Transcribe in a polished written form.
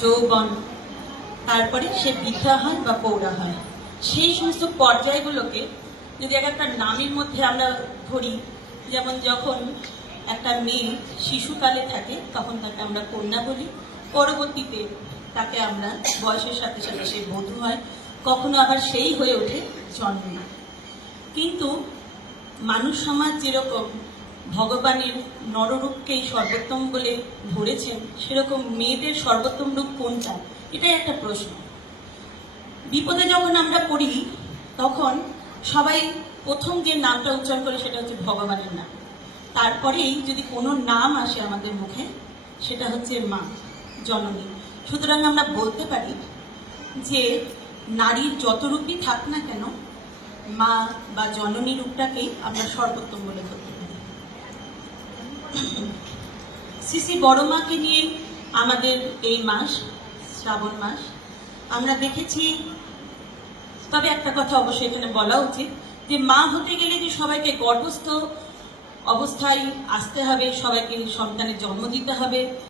যৌবন, তারপরে সে বৃদ্ধা হয় বা পৌরা হয়। সেই সমস্ত পর্যায়গুলোকে যদি একটা নামের মধ্যে আমরা ধরি, যেমন যখন একটা মেয়ে শিশুকালে থাকে তখন তাকে আমরা কন্যা বলি, পরবর্তীতে তাকে আমরা বয়সের সাথে সাথে সে বধূ হয়, কখনো আবার সেই হয়ে ওঠে জন্মী। কিন্তু মানুষ সমাজ যেরকম ভগবানের নররূপকেই সর্বোত্তম বলে ধরেছেন, সেরকম মেয়েদের সর্বোত্তম রূপ কোনটা, এটাই একটা প্রশ্ন। বিপদে যখন আমরা পড়ি তখন সবাই প্রথম যে নামটা উচ্চারণ করে সেটা হচ্ছে ভগবানের নাম। তারপরেই যদি কোনো নাম আসে আমাদের মুখে সেটা হচ্ছে মা, জননী। সুতরাং আমরা বলতে পারি যে নারীর যত রূপই থাক না কেন, মা বা জননী রূপটাকেই আমরা সর্বোত্তম বলে ধরতে পারি। শ্রী বড় মাকে নিয়ে আমাদের এই মাস, শ্রাবণ মাস, আমরা দেখেছি। তবে একটা কথা অবশ্যই এখানে বলা উচিত যে মা হতে গেলে যে সবাইকে গর্ভস্থ অবস্থায় আসতে হবে, সবাইকে সন্তানের জন্ম দিতে হবে,